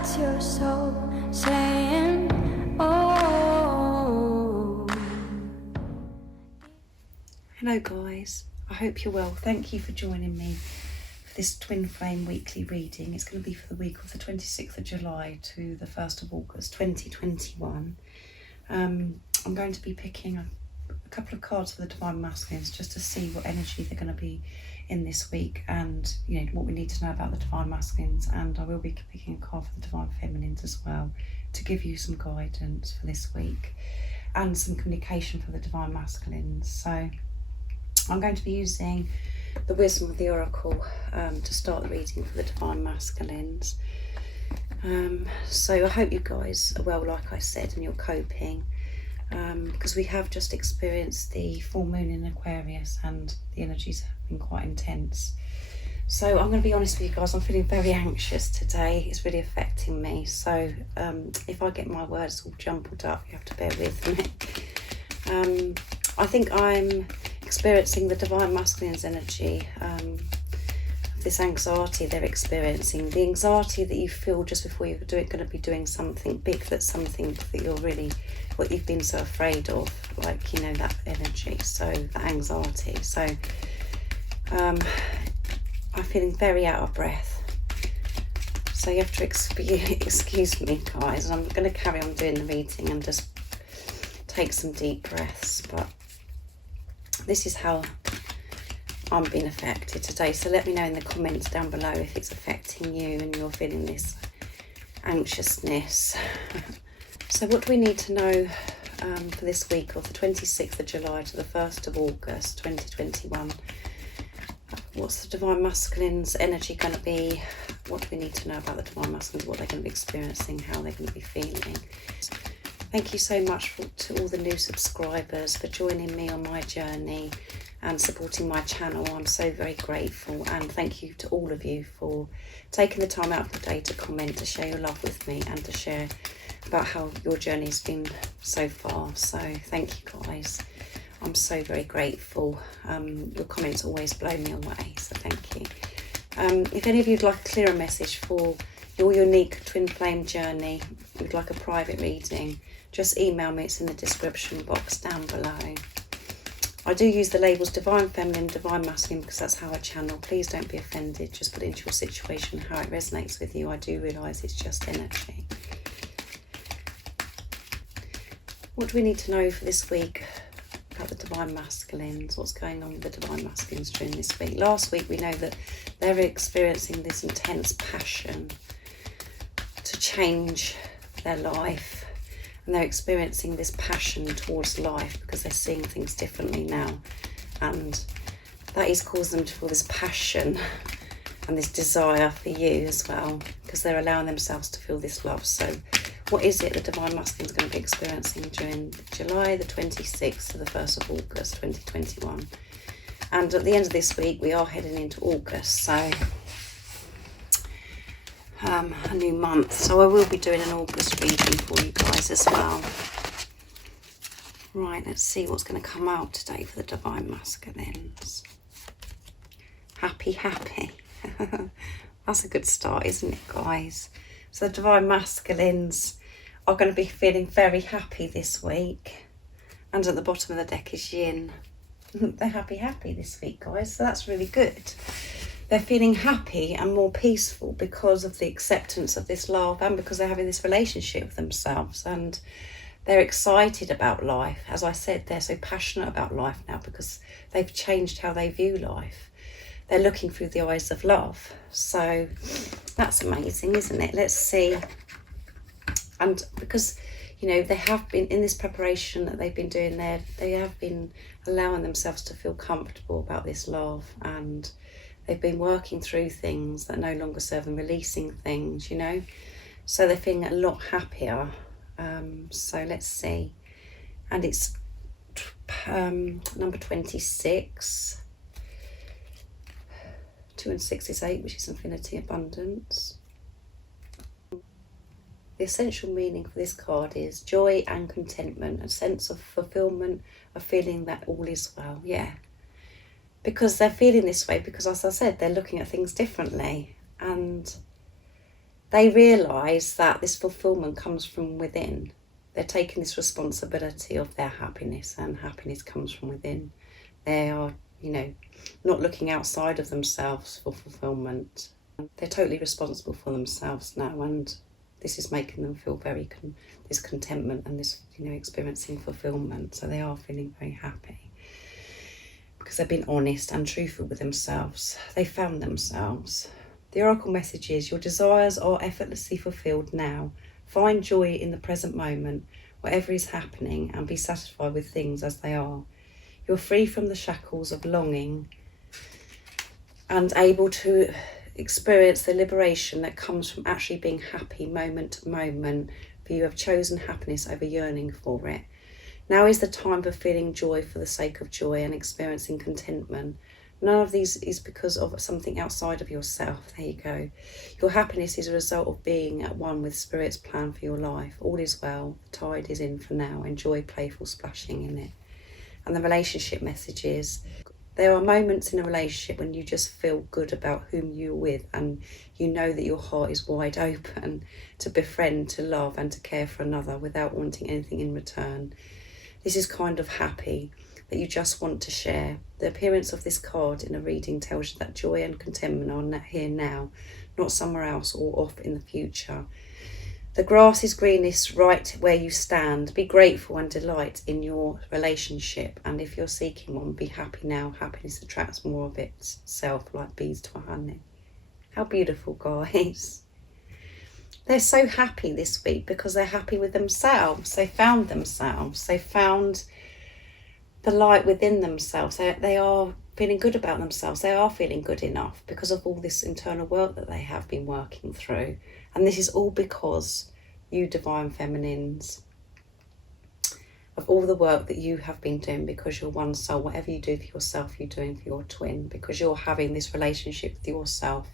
That's your soul saying, oh. Hello guys, I hope you're well. Thank you for joining me for this Twin Flame weekly reading. It's going to be for the week of the 26th of July to the 1st of August 2021. I'm going to be picking a couple of cards for the Divine Masculines just to see what energy they're going to be in this week, and you know what we need to know about the Divine Masculines, and I will be picking a card for the Divine Feminines as well to give you some guidance for this week and some communication for the Divine Masculines. So I'm going to be using the Wisdom of the Oracle to start the reading for the Divine Masculines. So I hope you guys are well, like I said, and you're coping, because we have just experienced the full moon in Aquarius and the energies have been quite intense. So I'm going to be honest with you guys, I'm feeling very anxious today. It's really affecting me. So if I get my words all jumbled up, you have to bear with me. I think I'm experiencing the Divine Masculine's energy, this anxiety they're experiencing, the anxiety that you feel just before you're going to be doing something big, that's something that you're really, what you've been so afraid of, like, you know, that energy, so the anxiety. So I'm feeling very out of breath, so you have to excuse me guys, and I'm going to carry on doing the reading and just take some deep breaths, but this is how I'm being affected today. So let me know in the comments down below if it's affecting you and you're feeling this anxiousness. So what do we need to know for this week of the 26th of July to the 1st of August 2021? What's the Divine Masculine's energy going to be? What do we need to know about the Divine Masculines? What they're going to be experiencing, how they're going to be feeling. Thank you so much to all the new subscribers for joining me on my journey and supporting my channel. I'm so very grateful, and thank you to all of you for taking the time out of the day to comment, to share your love with me and to share about how your journey's been so far. So thank you guys, I'm so very grateful. Your comments always blow me away, so thank you. If any of you'd like a clearer message for your unique twin flame journey, you'd like a private reading, just email me, it's in the description box down below. I do use the labels Divine Feminine, Divine Masculine because that's how I channel. Please don't be offended, just put into your situation how it resonates with you. I do realise it's just energy. What do we need to know for this week about the Divine Masculines? What's going on with the Divine Masculines during this week? Last week we know that they're experiencing this intense passion to change their life. And they're experiencing this passion towards life because they're seeing things differently now. And that is causing them to feel this passion and this desire for you as well, because they're allowing themselves to feel this love. So what is it the Divine Masculine is going to be experiencing during July the 26th to the 1st of August 2021? And at the end of this week, we are heading into August, so a new month. So I will be doing an August reading for you guys as well. Right, let's see what's going to come out today for the Divine Masculines. Happy, happy. That's a good start, isn't it, guys? So the Divine Masculines are going to be feeling very happy this week. And at the bottom of the deck is Yin. They're happy, happy this week, guys. So that's really good. They're feeling happy and more peaceful because of the acceptance of this love and because they're having this relationship with themselves, and they're excited about life. As I said, they're so passionate about life now because they've changed how they view life. They're looking through the eyes of love. So that's amazing, isn't it? Let's see. And because, you know, they have been in this preparation that they've been doing there, they have been allowing themselves to feel comfortable about this love, and they've been working through things that no longer serve them, releasing things, you know. So they're feeling a lot happier. So let's see. And it's number 26. 2 and 6 is 8, which is infinity, abundance. The essential meaning for this card is joy and contentment, a sense of fulfillment, a feeling that all is well. Yeah. Because they're feeling this way because, as I said, they're looking at things differently, and they realise that this fulfilment comes from within. They're taking this responsibility of their happiness, and happiness comes from within. They are, not looking outside of themselves for fulfilment. They're totally responsible for themselves now, and this is making them feel this contentment and this, experiencing fulfilment. So they are feeling very happy because they've been honest and truthful with themselves. They found themselves. The oracle message is, your desires are effortlessly fulfilled now. Find joy in the present moment, whatever is happening, and be satisfied with things as they are. You're free from the shackles of longing and able to experience the liberation that comes from actually being happy moment to moment, for you have chosen happiness over yearning for it. Now is the time for feeling joy for the sake of joy and experiencing contentment. None of these is because of something outside of yourself. There you go. Your happiness is a result of being at one with Spirit's plan for your life. All is well. The tide is in for now. Enjoy playful splashing in it. And the relationship message is, there are moments in a relationship when you just feel good about whom you're with, and you know that your heart is wide open to befriend, to love and to care for another without wanting anything in return. This is kind of happy that you just want to share. The appearance of this card in a reading tells you that joy and contentment are here now, not somewhere else or off in the future. The grass is greenest right where you stand. Be grateful and delight in your relationship. And if you're seeking one, be happy now. Happiness attracts more of itself like bees to a honey. How beautiful, guys. They're so happy this week because they're happy with themselves. They found themselves. They found the light within themselves. They are feeling good about themselves. They are feeling good enough because of all this internal work that they have been working through. And this is all because you divine feminines, of all the work that you have been doing, because you're one soul. Whatever you do for yourself, you're doing for your twin, because you're having this relationship with yourself.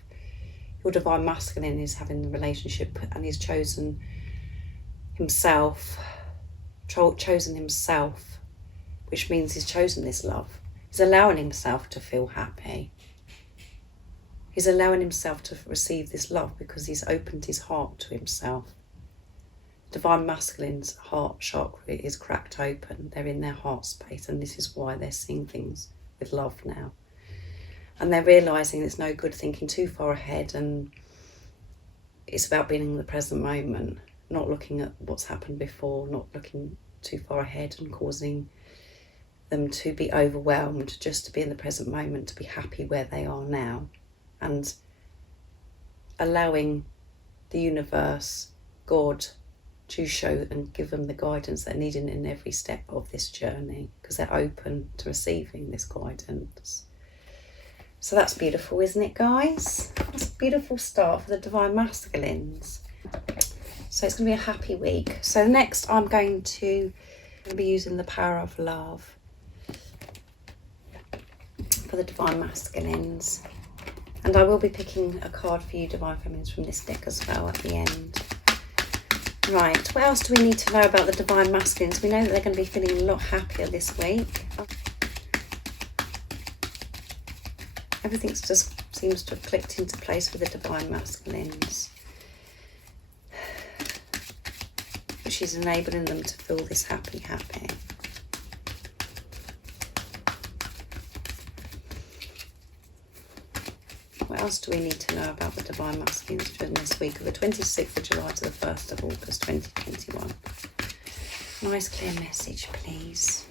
Your divine masculine is having the relationship, and he's chosen himself, which means he's chosen this love. He's allowing himself to feel happy. He's allowing himself to receive this love because he's opened his heart to himself. Divine masculine's heart chakra is cracked open. They're in their heart space, and this is why they're seeing things with love now. And they're realising it's no good thinking too far ahead, and it's about being in the present moment, not looking at what's happened before, not looking too far ahead and causing them to be overwhelmed, just to be in the present moment, to be happy where they are now, and allowing the universe, God, to show and give them the guidance they're needing in every step of this journey, because they're open to receiving this guidance. So that's beautiful, isn't it, guys? That's a beautiful start for the divine masculines. So it's going to be a happy week. So next I'm going to be using the power of love for the divine masculines. And I will be picking a card for you, divine feminines, from this deck as well at the end. Right, what else do we need to know about the divine masculines? We know that they're going to be feeling a lot happier this week. Everything just seems to have clicked into place with the divine masculines, which is enabling them to feel this happy. What else do we need to know about the divine masculines during this week of the 26th of July to the 1st of August 2021? Nice clear message, please.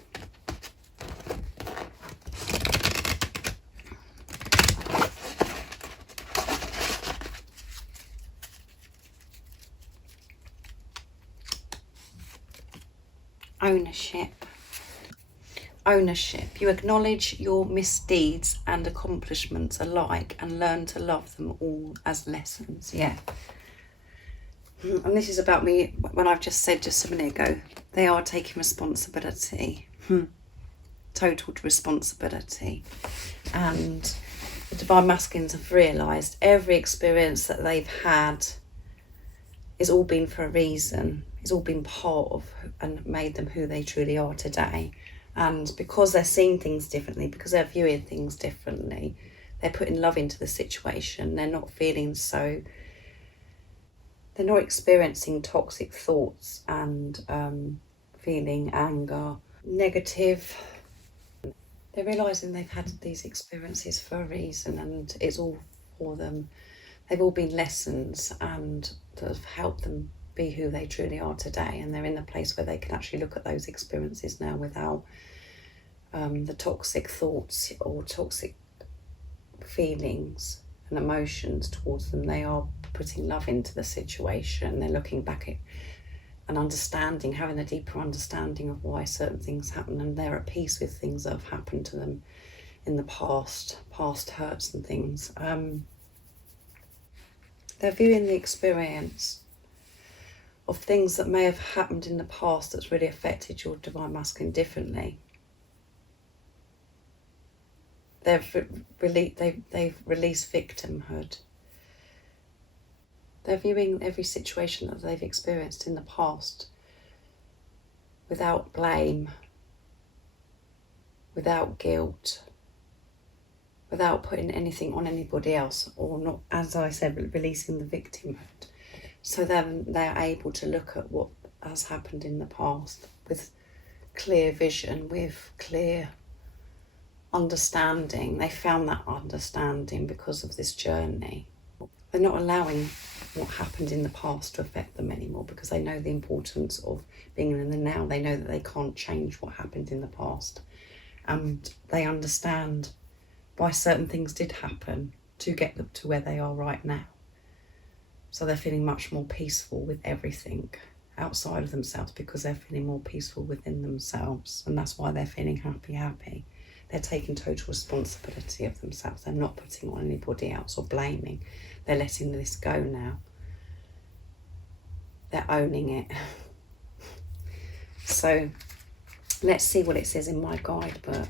Ownership. You acknowledge your misdeeds and accomplishments alike and learn to love them all as lessons. Yeah. And this is about me, when I've just said just a minute ago, they are taking responsibility. Total responsibility. And the divine masculines have realised every experience that they've had is all been for a reason. It's all been part of and made them who they truly are today. And because they're seeing things differently, because they're viewing things differently, they're putting love into the situation. They're not feeling so They're not experiencing toxic thoughts and feeling anger, negative. They're realising they've had these experiences for a reason, and it's all for them. They've all been lessons and that have helped them be who they truly are today, and they're in a place where they can actually look at those experiences now without the toxic thoughts or toxic feelings and emotions towards them. They are putting love into the situation. They're looking back at and understanding, having a deeper understanding of why certain things happen, and they're at peace with things that have happened to them in the past hurts and things. They're viewing the experience of things that may have happened in the past that's really affected your divine masculine differently. They've released victimhood. They're viewing every situation that they've experienced in the past without blame, without guilt, without putting anything on anybody else, or not, as I said, releasing the victimhood. So then they're able to look at what has happened in the past with clear vision, with clear understanding. They found that understanding because of this journey. They're not allowing what happened in the past to affect them anymore, because they know the importance of being in the now. They know that they can't change what happened in the past, and they understand why certain things did happen to get them to where they are right now. So they're feeling much more peaceful with everything outside of themselves, because they're feeling more peaceful within themselves, and that's why they're feeling happy. They're taking total responsibility of themselves. They're not putting on anybody else or blaming. They're letting this go now. They're owning it. So let's see what it says in my guidebook.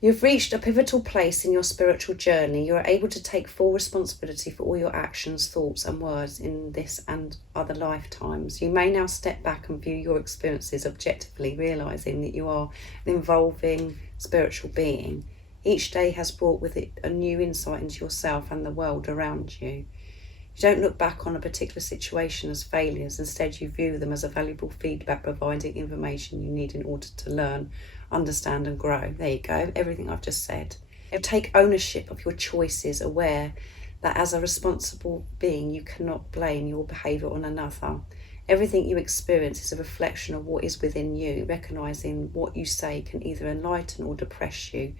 You've reached a pivotal place in your spiritual journey. You are able to take full responsibility for all your actions, thoughts and words in this and other lifetimes. You may now step back and view your experiences objectively, realising that you are an evolving spiritual being. Each day has brought with it a new insight into yourself and the world around you. You don't look back on a particular situation as failures. Instead, you view them as a valuable feedback, providing information you need in order to learn, understand and grow. There you go, everything I've just said. You take ownership of your choices, aware that as a responsible being you cannot blame your behaviour on another. Everything you experience is a reflection of what is within you. Recognising what you say can either enlighten or depress you.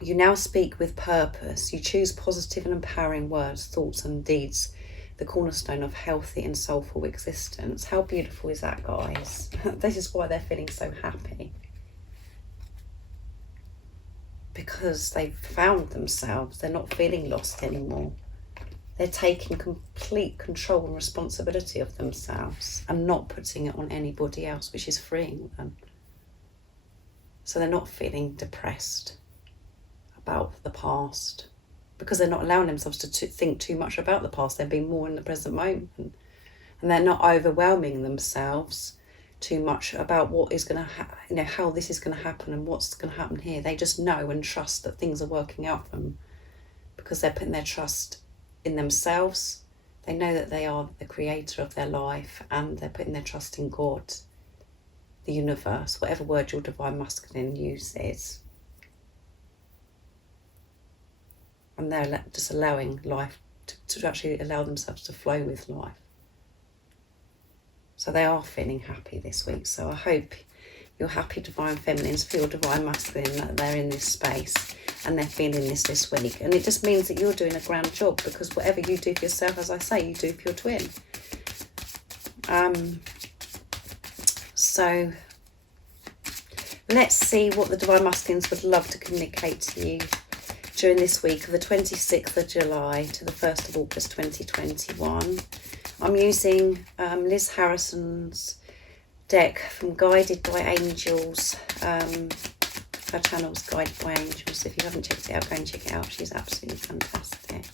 You now speak with purpose. You choose positive and empowering words, thoughts and deeds, the cornerstone of healthy and soulful existence. How beautiful is that, guys? This is why they're feeling so happy. Because they've found themselves. They're not feeling lost anymore. They're taking complete control and responsibility of themselves and not putting it on anybody else, which is freeing them. So they're not feeling depressed about the past, because they're not allowing themselves to think too much about the past. They're being more in the present moment, and they're not overwhelming themselves too much about what is going to how this is going to happen and what's going to happen here. They just know and trust that things are working out for them, because they're putting their trust in themselves. They know that they are the creator of their life, and they're putting their trust in God, the universe, whatever word your divine masculine uses. And they're just allowing life to actually allow themselves to flow with life. So they are feeling happy this week. So I hope your happy divine feminines feel divine masculine, that they're in this space and they're feeling this week. And it just means that you're doing a grand job, because whatever you do for yourself, as I say, you do for your twin. So let's see what the divine masculines would love to communicate to you during this week of the 26th of July to the 1st of August 2021. I'm using Liz Harrison's deck from Guided by Angels. Her channel's Guided by Angels. If you haven't checked it out, go and check it out. She's absolutely fantastic.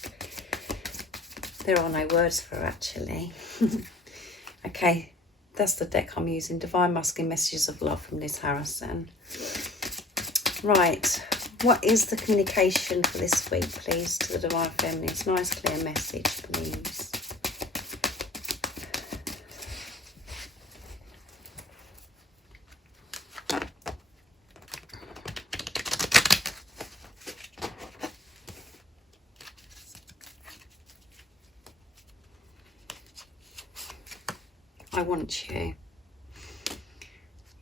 There are no words for her, actually. Okay, that's the deck I'm using. Divine Masculine Messages of Love from Liz Harrison. Right. What is the communication for this week, please, to the Divine Feminine? It's a nice, clear message, please. I want you.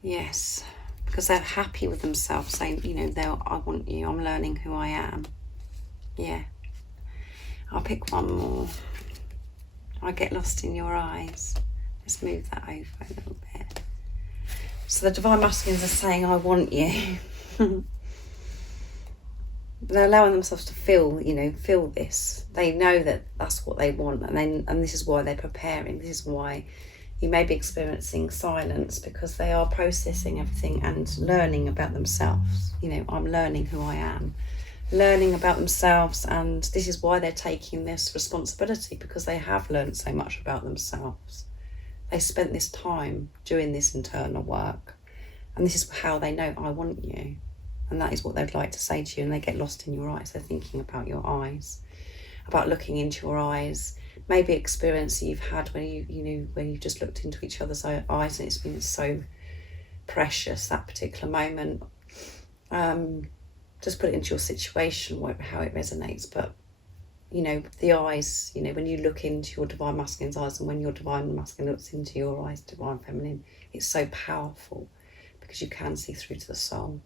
Yes. Because they're happy with themselves, saying, you know, I want you. I'm learning who I am. Yeah. I'll pick one more. I get lost in your eyes. Let's move that over a little bit. So the Divine Masculines are saying, I want you. They're allowing themselves to feel, feel this. They know that that's what they want, and this is why they're preparing. This is why you may be experiencing silence, because they are processing everything and learning about themselves. I'm learning who I am, learning about themselves, and this is why they're taking this responsibility, because they have learned so much about themselves. They spent this time doing this internal work, and this is how they know, I want you. And that is what they'd like to say to you, and they get lost in your eyes. They're thinking about your eyes, about looking into your eyes, maybe experience that you've had when when you've just looked into each other's eyes and it's been so precious, that particular moment. Just put it into your situation, how it resonates. But the eyes, when you look into your Divine Masculine's eyes, and when your Divine Masculine looks into your eyes, Divine Feminine, it's so powerful, because you can see through to the soul,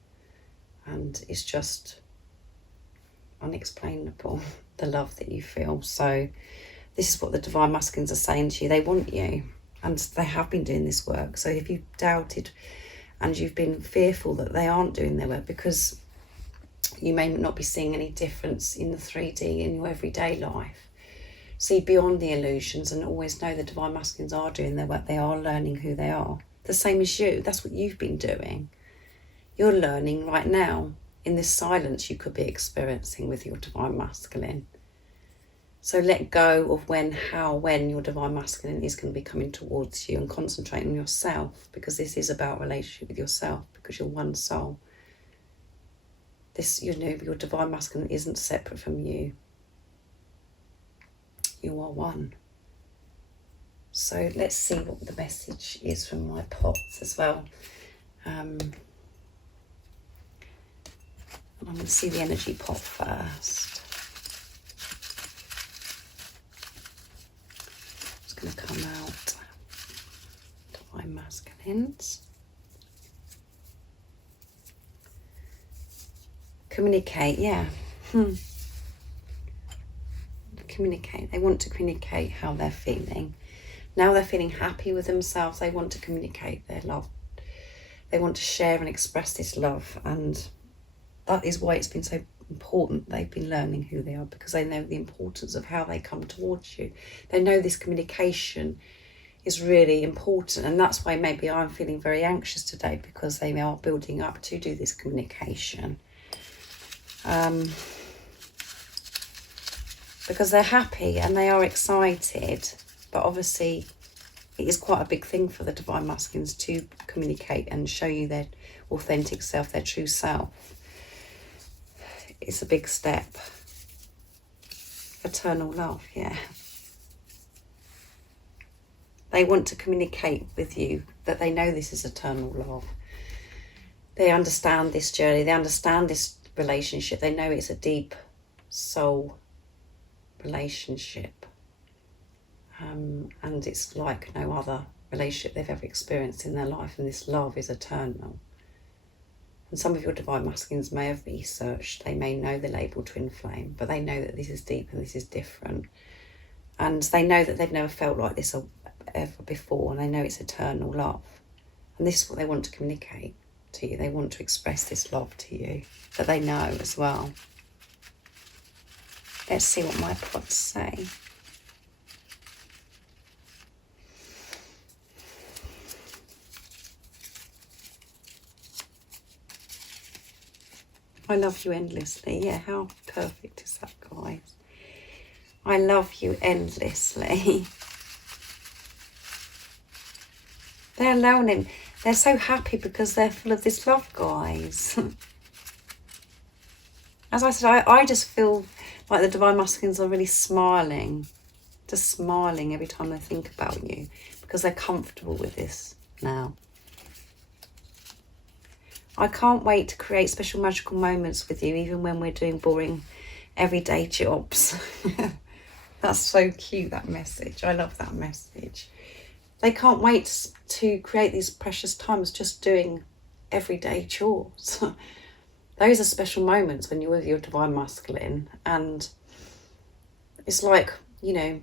and it's just unexplainable, the love that you feel. So this is what the Divine Masculines are saying to you. They want you, and they have been doing this work. So if you've doubted and you've been fearful that they aren't doing their work, because you may not be seeing any difference in the 3D in your everyday life, see beyond the illusions and always know the Divine Masculines are doing their work. They are learning who they are, the same as you. That's what you've been doing. You're learning right now in this silence you could be experiencing with your Divine Masculine. So let go of when your Divine Masculine is going to be coming towards you, and concentrate on yourself, because this is about relationship with yourself, because you're one soul. This, your Divine Masculine isn't separate from you. You are one. So let's see what the message is from my pots as well. And I'm going to see the energy pot first. It's going to come out. Divine Masculines. Communicate, yeah. Communicate. They want to communicate how they're feeling. Now they're feeling happy with themselves. They want to communicate their love. They want to share and express this love, and that is why it's been so important. They've been learning who they are, because they know the importance of how they come towards you. They know this communication is really important, and that's why maybe I'm feeling very anxious today, because they are building up to do this communication. Because they're happy and they are excited, but obviously it is quite a big thing for the Divine Masculines to communicate and show you their authentic self, their true self. It's a big step. Eternal love, yeah. They want to communicate with you that they know this is eternal love. They understand this journey. They understand this relationship. They know it's a deep soul relationship. And it's like no other relationship they've ever experienced in their life. And this love is eternal. And some of your Divine Masculines may have researched. They may know the label Twin Flame, but they know that this is deep and this is different. And they know that they've never felt like this ever before. And they know it's eternal love. And this is what they want to communicate to you. They want to express this love to you, that they know as well. Let's see what my pots say. I love you endlessly. Yeah, how perfect is that, guys? I love you endlessly. They're learning. They're so happy because they're full of this love, guys. As I said, I just feel like the Divine Masculines are really smiling, just smiling every time they think about you, because they're comfortable with this now. I can't wait to create special magical moments with you, even when we're doing boring everyday jobs. That's so cute, that message. I love that message. They can't wait to create these precious times just doing everyday chores. Those are special moments when you're with your Divine Masculine. And it's like, you know,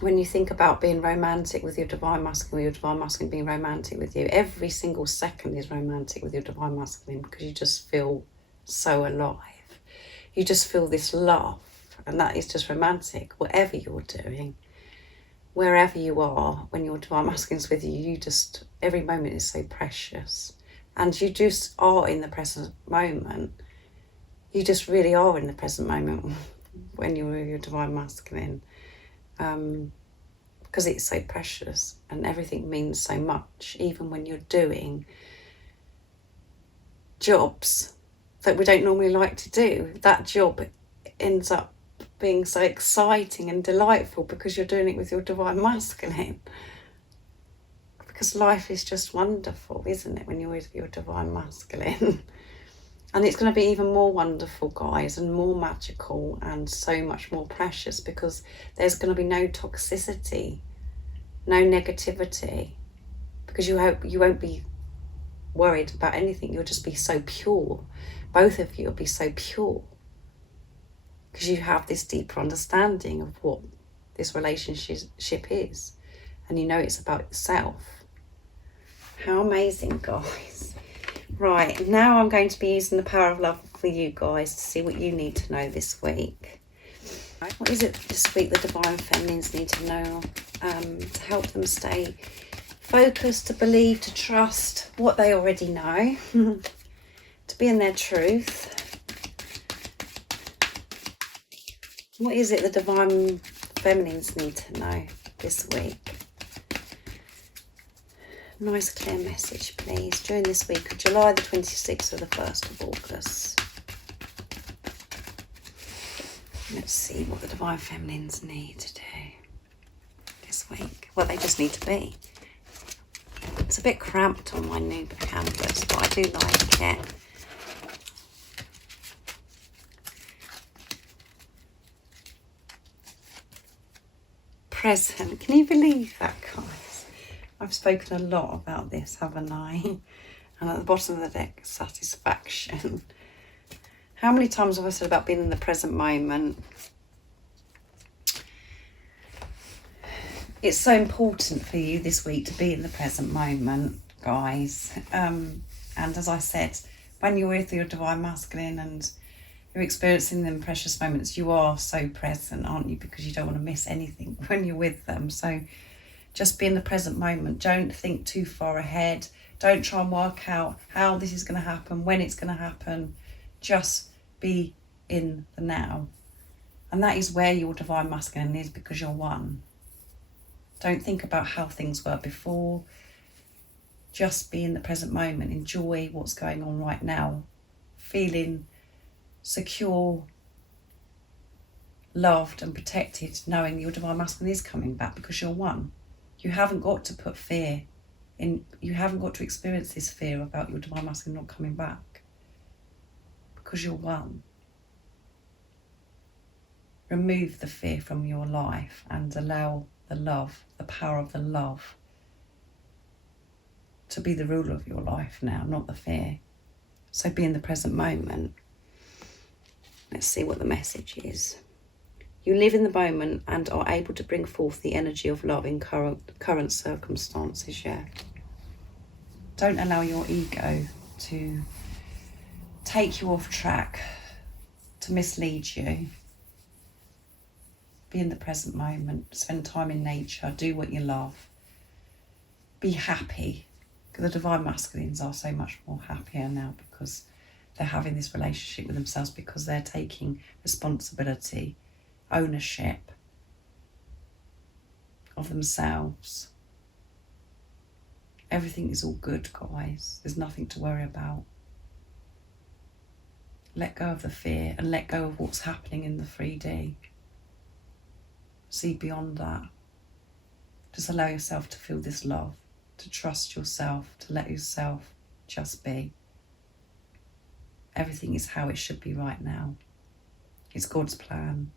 when you think about being romantic with your Divine Masculine, your Divine Masculine being romantic with you, every single second is romantic with your Divine Masculine, because you just feel so alive. You just feel this love, and that is just romantic, whatever you're doing. Wherever you are, when your Divine Masculine's with you, you just, every moment is so precious. And you just are in the present moment. You just really are in the present moment when you're with your Divine Masculine. Because it's so precious and everything means so much, even when you're doing jobs that we don't normally like to do. That job ends up being so exciting and delightful because you're doing it with your Divine Masculine. Because life is just wonderful, isn't it, when you're with your Divine Masculine? And it's going to be even more wonderful, guys, and more magical and so much more precious, because there's going to be no toxicity, no negativity, because you won't be worried about anything. You'll just be so pure. Both of you will be so pure, because you have this deeper understanding of what this relationship is, and you know it's about yourself. How amazing, guys. Right, now I'm going to be using the power of love for you guys to see what you need to know this week. What is it this week the Divine Feminines need to know to help them stay focused, to believe, to trust what they already know, to be in their truth? What is it the Divine Feminines need to know this week? Nice clear message, please, during this week of July the 26th or the 1st of August. Let's see what the Divine Feminines need to do this week. Well, they just need to be. It's a bit cramped on my new canvas, but I do like it. Present. Can you believe that, guys? I've spoken a lot about this, haven't I? And at the bottom of the deck, satisfaction. How many times have I said about being in the present moment? It's so important for you this week to be in the present moment, guys. And as I said, when you're with your Divine Masculine and you're experiencing them precious moments, you are so present, aren't you? Because you don't want to miss anything when you're with them. So just be in the present moment. Don't think too far ahead. Don't try and work out how this is going to happen, when it's going to happen. Just be in the now. And that is where your Divine Masculine is, because you're one. Don't think about how things were before. Just be in the present moment. Enjoy what's going on right now. Feeling secure, loved and protected, knowing your Divine Masculine is coming back, because you're one. You haven't got to put fear in, you haven't got to experience this fear about your Divine Masculine not coming back, because you're one. Remove the fear from your life and allow the love, the power of the love, to be the ruler of your life now, not the fear. So be in the present moment. Let's see what the message is. You live in the moment and are able to bring forth the energy of love in current circumstances, yeah. Don't allow your ego to take you off track, to mislead you. Be in the present moment. Spend time in nature. Do what you love. Be happy. Because the Divine Masculines are so much more happier now, because they're having this relationship with themselves, because they're taking responsibility, ownership of themselves. Everything is all good, guys. There's nothing to worry about. let go of the fear and let go of what's happening in the 3D. See beyond that. Just allow yourself to feel this love, to trust yourself, to let yourself just be. Everything is how it should be right now. It's God's plan.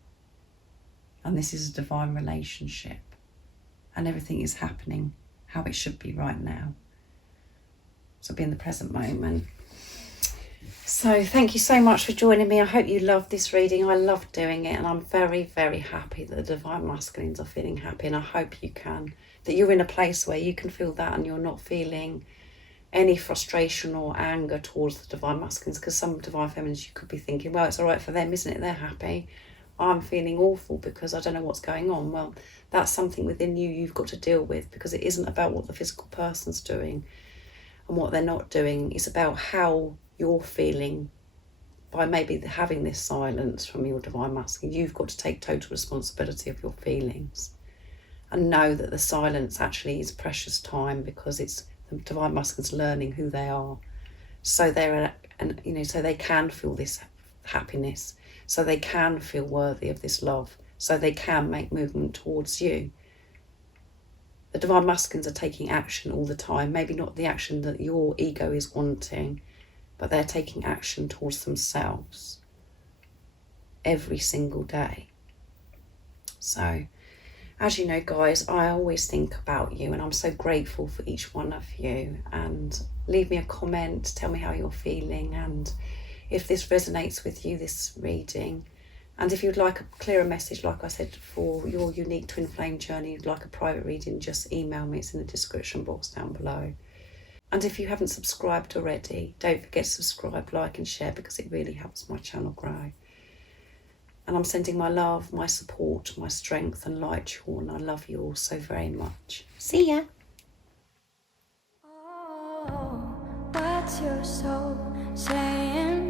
And this is a divine relationship. And everything is happening how it should be right now. So be in the present moment. So thank you so much for joining me. I hope you loved this reading. I loved doing it, and I'm very, very happy that the Divine Masculines are feeling happy, and I hope you can. That you're in a place where you can feel that and you're not feeling any frustration or anger towards the Divine Masculines, because some Divine Feminines you could be thinking, well, it's all right for them, isn't it? They're happy. I'm feeling awful because I don't know what's going on. Well, that's something within you you've got to deal with, because it isn't about what the physical person's doing and what they're not doing. It's about how you're feeling by maybe having this silence from your Divine Masculine. You've got to take total responsibility of your feelings and know that the silence actually is precious time, because it's the Divine Masculines learning who they are, so they're, and you know, so they can feel this happiness, so they can feel worthy of this love, so they can make movement towards you. The Divine Masculines are taking action all the time, maybe not the action that your ego is wanting, but they're taking action towards themselves every single day. So, as you know, guys, I always think about you, and I'm so grateful for each one of you. And leave me a comment, tell me how you're feeling, and if this resonates with you, this reading. And if you'd like a clearer message, like I said, for your unique twin flame journey, you'd like a private reading, just email me. It's in the description box down below. And if you haven't subscribed already, don't forget to subscribe, like and share, because it really helps my channel grow. And I'm sending my love, my support, my strength and light to you all, and I love you all so very much. See ya. Oh, what's your soul saying?